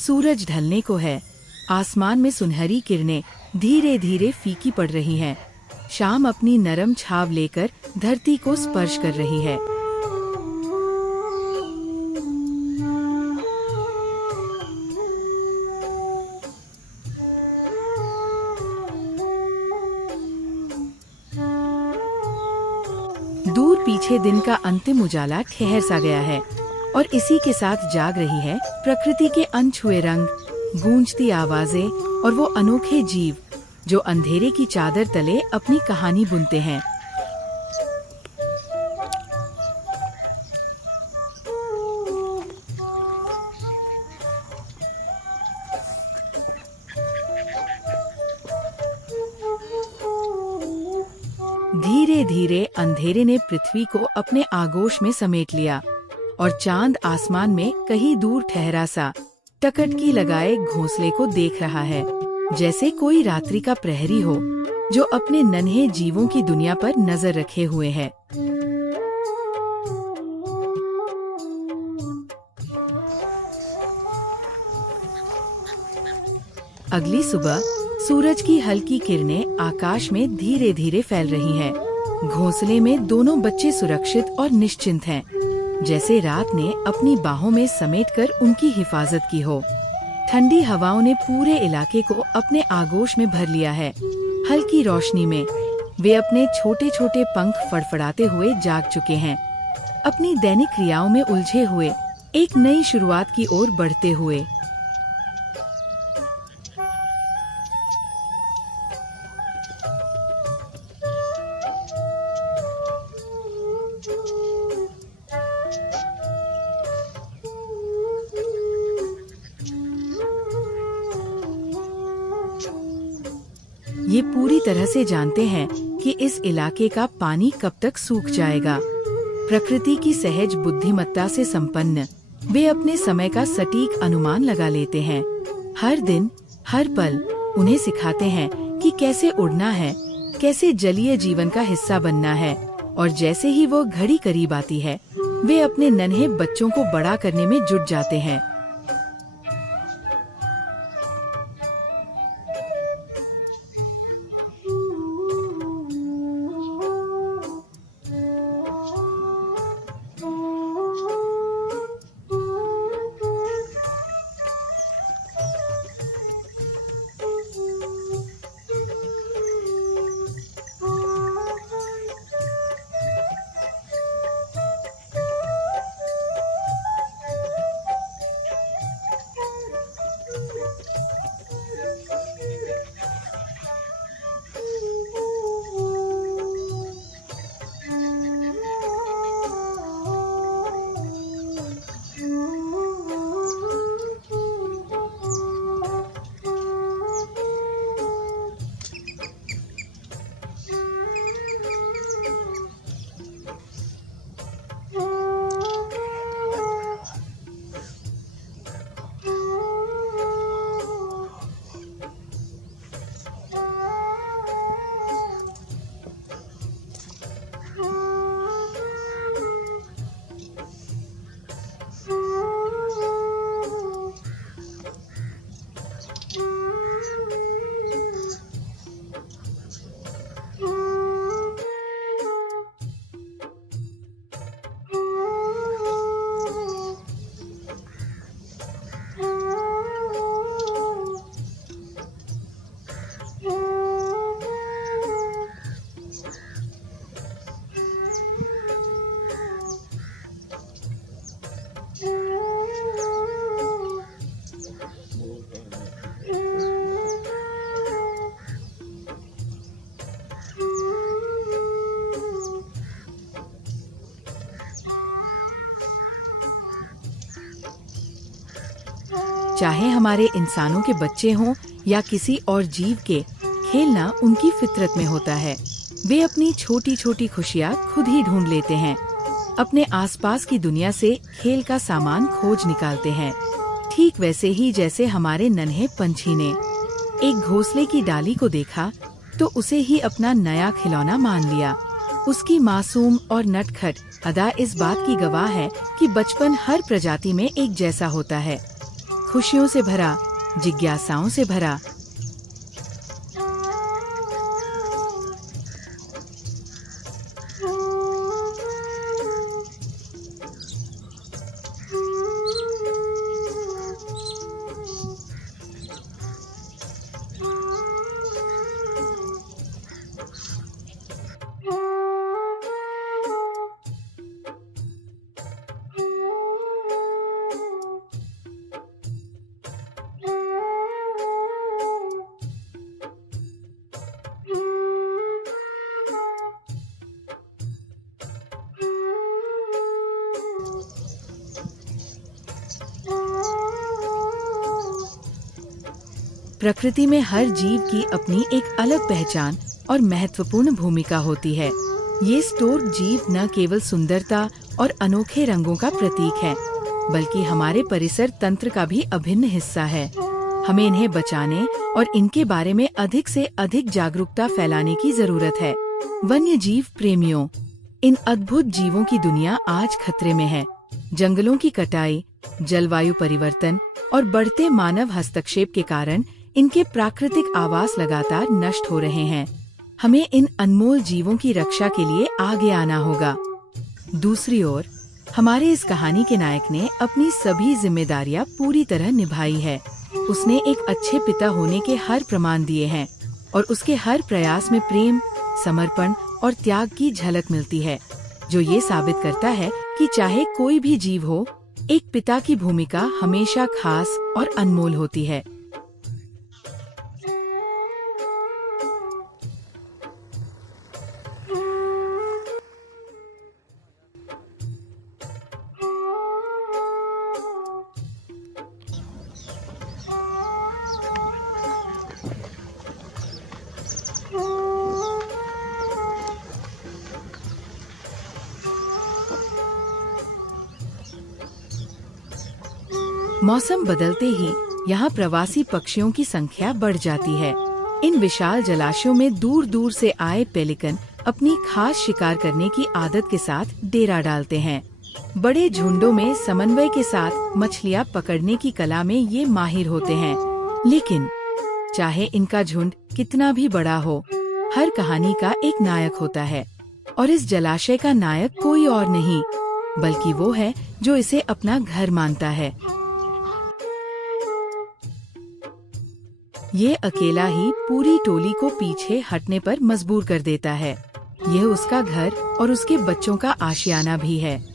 सूरज ढलने को है। आसमान में सुनहरी किरणें धीरे धीरे फीकी पड़ रही हैं। शाम अपनी नरम छाव लेकर धरती को स्पर्श कर रही है। दूर पीछे दिन का अंतिम उजाला ठहर सा गया है और इसी के साथ जाग रही है प्रकृति के अनछुए रंग, गूंजती आवाजें और वो अनोखे जीव जो अंधेरे की चादर तले अपनी कहानी बुनते हैं। धीरे धीरे अंधेरे ने पृथ्वी को अपने आगोश में समेट लिया और चांद आसमान में कहीं दूर ठहरा सा टकटकी लगाए घोंसले को देख रहा है, जैसे कोई रात्रि का प्रहरी हो जो अपने नन्हे जीवों की दुनिया पर नजर रखे हुए है। अगली सुबह सूरज की हल्की किरणें आकाश में धीरे धीरे फैल रही हैं। घोंसले में दोनों बच्चे सुरक्षित और निश्चिंत हैं, जैसे रात ने अपनी बाहों में समेटकर उनकी हिफाजत की हो। ठंडी हवाओं ने पूरे इलाके को अपने आगोश में भर लिया है। हल्की रोशनी में वे अपने छोटे छोटे पंख फड़फड़ाते हुए जाग चुके हैं, अपनी दैनिक क्रियाओं में उलझे हुए, एक नई शुरुआत की ओर बढ़ते हुए। ये पूरी तरह से जानते हैं कि इस इलाके का पानी कब तक सूख जाएगा। प्रकृति की सहज बुद्धिमत्ता से संपन्न वे अपने समय का सटीक अनुमान लगा लेते हैं। हर दिन, हर पल उन्हें सिखाते हैं कि कैसे उड़ना है, कैसे जलीय जीवन का हिस्सा बनना है, और जैसे ही वो घड़ी करीब आती है, वे अपने नन्हे बच्चों को बड़ा करने में जुट जाते हैं। चाहे हमारे इंसानों के बच्चे हों या किसी और जीव के, खेलना उनकी फितरत में होता है। वे अपनी छोटी छोटी खुशियाँ खुद ही ढूंढ लेते हैं, अपने आसपास की दुनिया से खेल का सामान खोज निकालते हैं। ठीक वैसे ही जैसे हमारे नन्हे पंछी ने एक घोंसले की डाली को देखा तो उसे ही अपना नया खिलौना मान लिया। उसकी मासूम और नटखट अदा इस बात की गवाह है कि बचपन हर प्रजाति में एक जैसा होता है। खुशियों से भरा, जिज्ञासाओं से भरा। प्रकृति में हर जीव की अपनी एक अलग पहचान और महत्वपूर्ण भूमिका होती है। ये स्टोर्क जीव न केवल सुंदरता और अनोखे रंगों का प्रतीक है, बल्कि हमारे परिसर तंत्र का भी अभिन्न हिस्सा है। हमें इन्हें बचाने और इनके बारे में अधिक से अधिक जागरूकता फैलाने की जरूरत है। वन्य जीव प्रेमियों, इन अद्भुत जीवों की दुनिया आज खतरे में है। जंगलों की कटाई, जलवायु परिवर्तन और बढ़ते मानव हस्तक्षेप के कारण इनके प्राकृतिक आवास लगातार नष्ट हो रहे हैं। हमें इन अनमोल जीवों की रक्षा के लिए आगे आना होगा। दूसरी ओर, हमारे इस कहानी के नायक ने अपनी सभी जिम्मेदारियां पूरी तरह निभाई है। उसने एक अच्छे पिता होने के हर प्रमाण दिए हैं और उसके हर प्रयास में प्रेम, समर्पण और त्याग की झलक मिलती है, जो ये साबित करता है कि चाहे कोई भी जीव हो, एक पिता की भूमिका हमेशा खास और अनमोल होती है। मौसम बदलते ही यहाँ प्रवासी पक्षियों की संख्या बढ़ जाती है। इन विशाल जलाशयों में दूर दूर से आए पेलिकन अपनी खास शिकार करने की आदत के साथ डेरा डालते हैं। बड़े झुंडों में समन्वय के साथ मछलियाँ पकड़ने की कला में ये माहिर होते हैं। लेकिन चाहे इनका झुंड कितना भी बड़ा हो, हर कहानी का एक नायक होता है, और इस जलाशय का नायक कोई और नहीं, बल्कि वो है जो इसे अपना घर मानता है। ये अकेला ही पूरी टोली को पीछे हटने पर मजबूर कर देता है। यह उसका घर और उसके बच्चों का आशियाना भी है।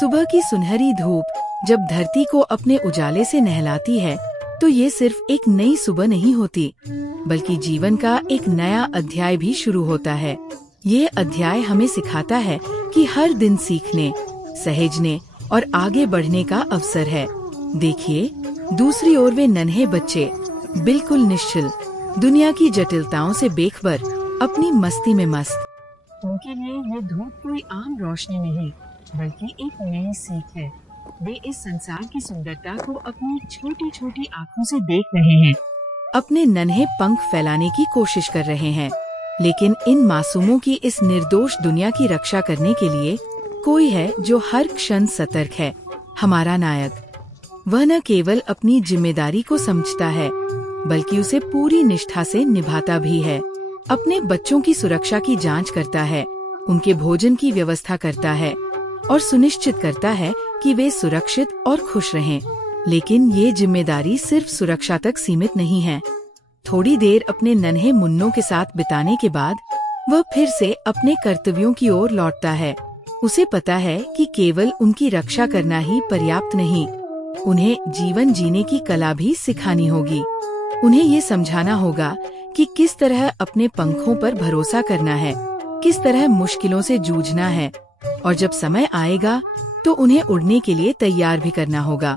सुबह की सुनहरी धूप जब धरती को अपने उजाले से नहलाती है, तो ये सिर्फ एक नई सुबह नहीं होती, बल्कि जीवन का एक नया अध्याय भी शुरू होता है। ये अध्याय हमें सिखाता है कि हर दिन सीखने, सहेजने और आगे बढ़ने का अवसर है। देखिए, दूसरी ओर वे नन्हे बच्चे बिल्कुल निश्चल, दुनिया की जटिलताओं से बेखबर, अपनी मस्ती में मस्त। उनके लिए ये धूप कोई आम रोशनी नहीं, बल्कि एक नई सीख है। वे इस संसार की सुंदरता को अपनी छोटी छोटी आँखों से देख रहे हैं, अपने नन्हे पंख फैलाने की कोशिश कर रहे हैं। लेकिन इन मासूमों की इस निर्दोष दुनिया की रक्षा करने के लिए कोई है जो हर क्षण सतर्क है, हमारा नायक। वह न केवल अपनी जिम्मेदारी को समझता है, बल्कि उसे पूरी निष्ठा से निभाता भी है। अपने बच्चों की सुरक्षा की जांच करता है, उनके भोजन की व्यवस्था करता है और सुनिश्चित करता है कि वे सुरक्षित और खुश रहें। लेकिन ये जिम्मेदारी सिर्फ सुरक्षा तक सीमित नहीं है। थोड़ी देर अपने नन्हे मुन्नों के साथ बिताने के बाद वह फिर से अपने कर्तव्यों की ओर लौटता है। उसे पता है कि केवल उनकी रक्षा करना ही पर्याप्त नहीं, उन्हें जीवन जीने की कला भी सिखानी होगी। उन्हें ये समझाना होगा कि किस तरह अपने पंखों पर भरोसा करना है, किस तरह मुश्किलों से जूझना है, और जब समय आएगा तो उन्हें उड़ने के लिए तैयार भी करना होगा।